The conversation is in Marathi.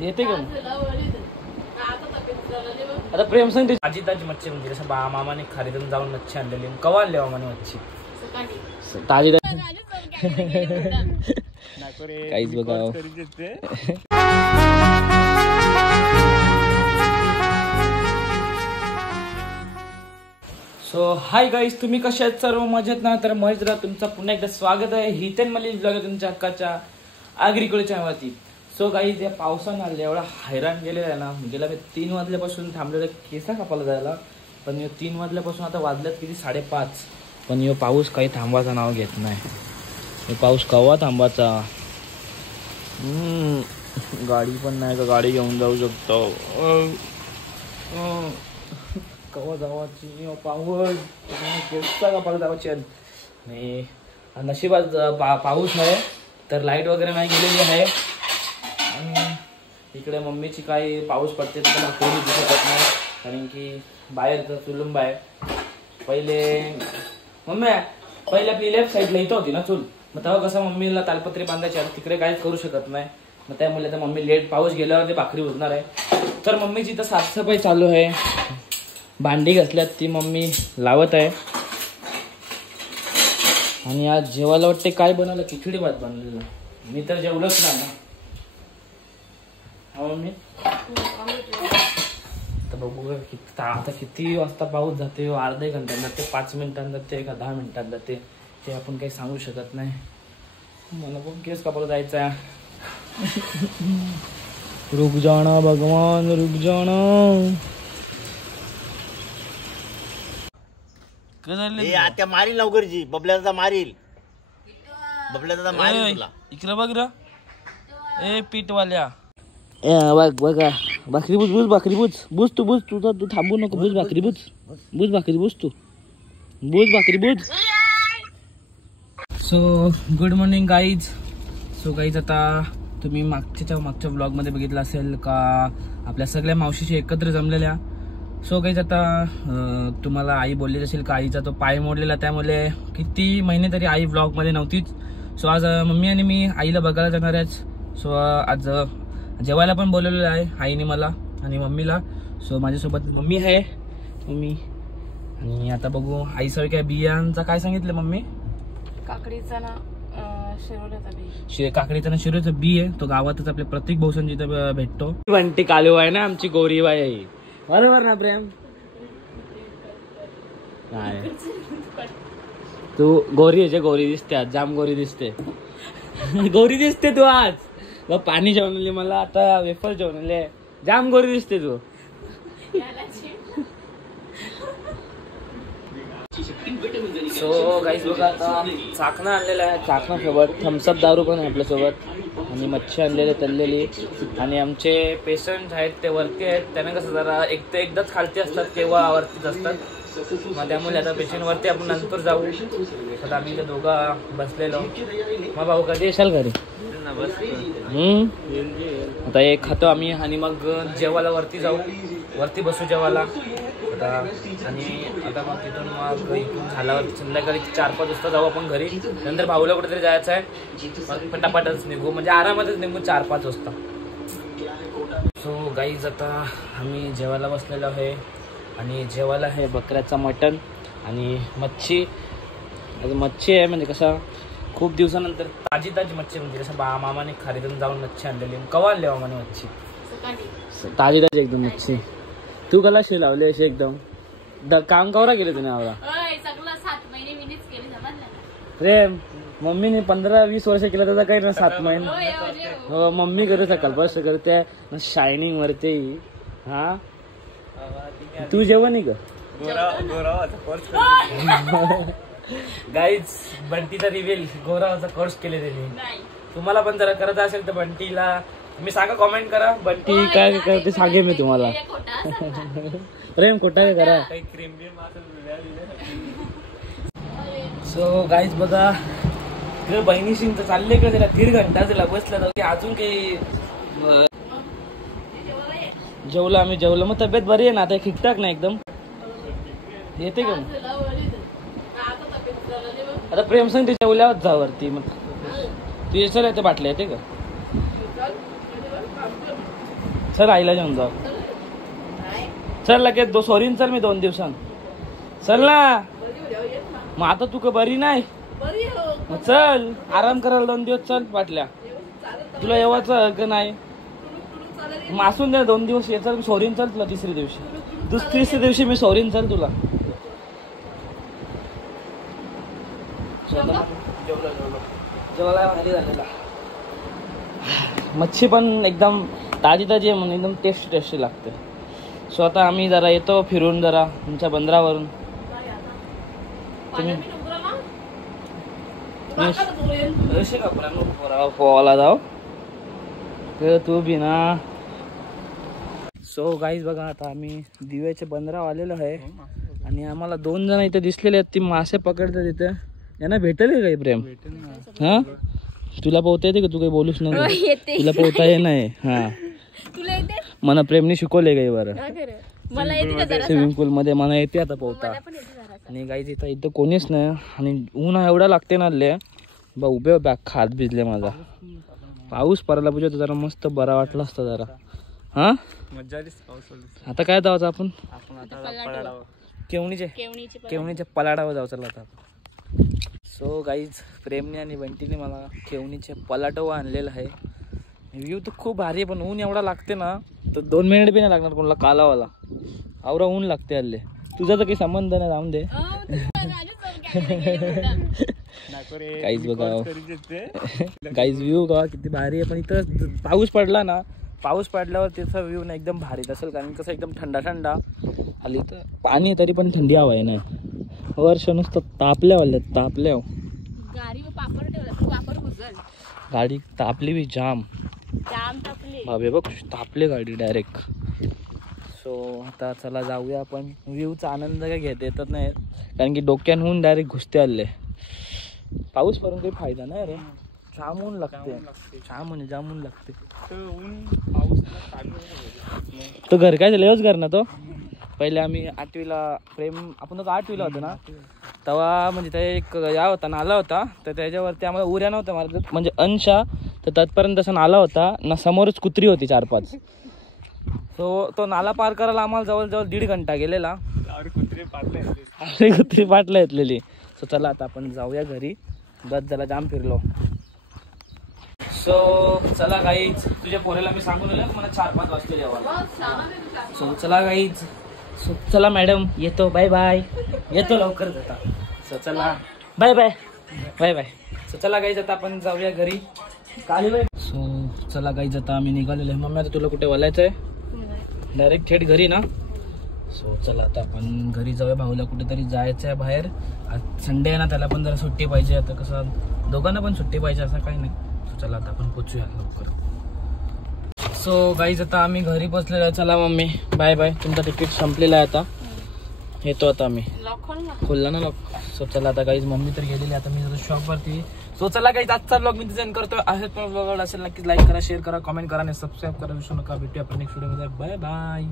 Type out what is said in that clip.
येते का आता प्रेम सांगते आजी ताजी मच्छी म्हणजे जसं मामाने खरेदीतून जाऊन मच्छी आणलेली कवा आणली मामाने मच्छी ताजी काहीच बघा सो हाय गाईज, तुम्ही कशा आहेत? सर्व मजेत ना? तर मजेत राहा. तुमचं पुन्हा एकदा स्वागत आहे हितेन मलिक ब्लॉग तुमच्या हक्काच्या आगरीकडच्या वरती. सो गाईज, या पावसानं आले एवढा हैराण गेलेला आहे ना. गेला मी 3 वाजल्यापासून थांबलेला केसा कापायला जायला, पण 3 वाजल्यापासून आता वाजल्यात किती 5:30, पण यो पाऊस काही थांबायचं नाव घेत नाही. पाऊस कवा थांबायचा? गाडी पण नाही का गाडी घेऊन जाऊ शकतो? कवा जावाची पाऊस केसा कापायला जावाची आणि नशिबात पाऊस आहे तर लाईट वगैरे नाही गेलेली आहे. आणि इकडे मम्मीची काही पाऊस पडते तर कोणी दिसत नाही, कारण की बाहेरचं चुलंब आहे. मम्मी पहिले आपली लेफ्ट साईडला इथं होती ना चूल, मग तेव्हा कसं मम्मीला तालपत्री बांधायची आहे, तिकडे काहीच करू शकत नाही. मग त्यामुळे आता मम्मी लेट पाऊस गेल्यावर ते भाकरी उठणार आहे. तर मम्मीची इथं साफसफाई चालू आहे. भांडी घासल्यात ती मम्मी लावत आहे. आणि आज जेवायला वाटते काय बनवलं? खिचडी भात बनवलेलं. मी तर जेवलंच नाही ना. मम्मी तर बघू आता किती वाजता पाऊस जाते. अर्ध्या घंट्यात जाते, 5 मिनिटांत जाते का 10 मिनिटांत जाते, ते आपण काही सांगू शकत नाही. मला पण केस कापायला जायचं आहे. रुक जाना भगवान रुक जाना. आता मारील लवकरची बबल्याचा मारील तुला. इकडे बघ र ए पीठवाल्या. बघ बघा भाकरी बुज भाकरी बुज तू थांबू नको. बुज भाकरी बुज भाकरी बुज भाकरी बुज. So good morning guys. So guys, आता तुम्ही मागच्या ब्लॉग मध्ये बघितलं असेल का आपल्या सगळ्या मावशीशी एकत्र जमलेल्या. सो गाईज, आता तुम्हाला आई बोलली असेल का आईचा तो पाय मोडलेला, त्यामुळे किती महिने तरी आई ब्लॉग मध्ये नव्हतीच. सो आज मम्मी आणि मी आईला बघायला जाणार आहे. सो आज जेवायला पण बोलवलेलं आहे आईने मला आणि मम्मीला. सो माझ्यासोबत मम्मी आहे आणि आता बघू आईसाठी काय बियांचा काय सांगितलं मम्मी? काकडीचा ना काकडीचा ना शिरोचा बी आहे. तो गावातच आपल्या प्रत्येक भाऊसांची इथं भेटतो. बंटी कालू आहे ना आमची गोरी बाई आहे, बरोबर ना प्रेम? काय तू गोरी आहे? गोरी दिसते आज, जाम गोरी दिसते. गोरी दिसते तू आज. मग पाणी जेवणले मला, आता वेफर जेवणले, जाम गोरी दिसते तू. सो गाईस बघा, आता चाकणा आणलेला आहे. चाकणा सोबत थम्सअप दारू पण आहे आपल्यासोबत, आणि मच्छी आणलेली तळलेली. आणि आमचे पेशंट आहेत ते वरती आहेत. त्यांना कसं जरा एकदाच खालती असतात किंवा वरतीच असतात, मग त्यामुळे आता पेशंट वरती आपण नंतर जाऊ. आता आम्ही दोघा बसलेलो. मग भाऊ कधी येशाल घरी? आता एक खातो आम्ही आणि मग जेवायला वरती जाऊ, वरती बसू जेवायला आता. आणि आता मग इथून झाल्यावर संध्याकाळी 4-5 वाजता जाऊ आपण घरी. नंतर भाऊला कुठेतरी जायचं आहे, मग पटापटच निघू, म्हणजे आरामातच निघू 4-5 वाजता. सो गाईज, आता आम्ही जेवायला बसलेलो आहे आणि जेवायला आहे बकऱ्याचा मटण आणि मच्छी. मच्छी आहे म्हणजे कसं खूप दिवसानंतर ताजी मच्छी, म्हणजे जसं मामाने खरेदीतून जाऊन मच्छी आणलेली. कवा आणली मामाने मच्छी? ताजी एकदम मच्छी. तू कला शे लावली अशी एकदम काम कवरा केले तुम्ही आवरा रे? मम्मीने 15-20 वर्ष केलं त्याचा काही ना 7 महिने. हो, मम्मी करते सकाळपासून करते ना, शायनिंग वरते. हा, तू जेवण का? गाईज, बंटीचा रिव्हील गोरावाचा कोर्स केले त्यांनी. तुम्हाला पण जरा करत असेल तर बंटीला तुम्ही सांगा, कॉमेंट करा. बंटी काय करते सांगे मी तुम्हाला. प्रेम खोटा करा. सो गाईज बघा, बहिणीशी तर चालले का त्याला 1.5 घंटा झाला बसला की अजून काही जेवलं. आम्ही जेवलं, मग तब्येत बरी आहे ना आता? ठीकठाक ना एकदम? येते का आता? प्रेम सांग ते जेवल्यावर जा वरती. मग तू येसल ते बाटल्या येते का? चल आईला घेऊन जाऊ. चल लगेच सॉरी चल मी 2 दिवसांत. चल ना. मग आता तू का बरी नाही मग चल आराम करायला 2 दिवस चल वाटल्या. तुला येवायचं का नाही मग असून दे 2 दिवस ये. चल सॉरीन चल तुला तिसऱ्या दिवशी मी सॉरीन चल तुला. जेवायला भारी झालेला. मच्छी पण एकदम ताजी ताजी आहे म्हणून एकदम टेस्टी लागते. सो आता आम्ही जरा येतो फिरून जरा तुमच्या बंदरावरून. तुम्ही पोवाला जाऊ तू बी ना. सो गाईज बघा आता आम्ही दिव्याच्या बंदरावर आलेलो आहे आणि आम्हाला 2 जण इथे दिसलेले आहेत. ती मासे पकडतात तिथे. यांना भेटेल काही प्रेम? हा तुला पोहता येते का? तू काही बोलूच नाही. तुला पोहता ये नाही. हा मला प्रेमने शिकवले काही बरं स्विमिंग पूल मध्ये. मला येते आता पोहता. आणि गाईज इथं कोणीच नाही आणि ऊन एवढा लागते ना ले बा उभे उभे खात भिजले माझा. पाऊस पडायला पाहिजे होता जरा मस्त बरा वाटला असता जरा. हा मजा आली पाऊस. आता काय जायचं आपण? केवणीच्या पलाडावर जाऊ. चला आता. सो गाईज प्रेमने आणि बंटीने मला केवणीचे पलाटव आणलेलं आहे. व्ह्यू तर खूप भारी आहे पण ऊन एवढा लागते ना तर 2 मिनिट बी नाही लागणार कोणाला कालावाला. आवरा ऊन लागते हल्ले. तुझा तर काही संबंध नाही जाऊन दे. काहीच बघा काहीच व्ह्यू बघा किती भारी आहे. पण इथं पाऊस पडला ना पाऊस पडल्यावर त्याचा व्ह्यू ना एकदम भारी असेल कारण कसं एकदम थंडा हल्ली तर पाणी तरी पण थंडी हवा आहे नाही. वर्ष नुसतं तापल्या गाडी तापली बी जाम बाबे बघ तापले गाडी डायरेक्ट. सो आता चला जाऊया आपण. व्ह्यूचा आनंद काय घेता येतच नाही कारण की डोक्याहून डायरेक्ट घुसते आले. पाऊस पडून काही फायदा नाही रे. जाम ऊन लागते. जाम ऊन लागते. तो घर काय झालं घर ना तो. पहिले आम्ही 8वीला प्रेम आपण तर 8वीला होतो ना तेव्हा म्हणजे ते एक या होता नाला होता तर त्याच्यावरती आम्हाला उऱ्या नव्हत्या मारत म्हणजे अंशा तर तत्पर्यंत असा नाला होता ना. समोरच कुत्री होती 4-5. सो तो नाला पार करायला आम्हाला जवळजवळ 1.5 घंटा गेलेला. कुत्री पाटला येतलेली. सो चला आता आपण जाऊया घरी. बस झाला जाम फिरलो. सो चला गाईज तुझ्या पोऱ्याला मी सांगून दिलं मला 4-5 वाजता जेवायला. सो चला गाईज. सो चला मॅडम येतो. Bye bye. येतो लवकर जाता. सो चला bye bye bye bye. So चला गाईज आता आपण जाऊया घरी. सो चला गाईज आता आम्ही निघालेलो आहे. मम्मी आता तुला कुठे बोलायचं आहे? डायरेक्ट थेट घरी ना. सो चला आता आपण घरी जाऊया. भाऊला कुठेतरी जायचं आहे बाहेर. आज संडे आहे ना त्याला पण जरा सुट्टी पाहिजे. आता कसं दोघांना पण सुट्टी पाहिजे असं काही नाही. सो चला आता आपण पोचूया लवकर. सो गाईज आता आम्ही घरी पोचलेलो आहे. चला मम्मी बाय बाय. तुमचा तिकीट संपलेला आहे आता. येतो आता आम्ही. खोलला ना लॉक. सो चला आता गाईज मम्मी तर गेलेली आता मी जातो शॉपवरती. सो चला गाईज आजचा ब्लॉग मी डिझाईन करतो. आहे पण ब्लॉग असेल नक्कीच लाईक करा शेअर करा कमेंट करा आणि सबस्क्राईब करा. विसरू नका. भेटूया आपण नेक्स्ट व्हिडिओमध्ये. Bye bye.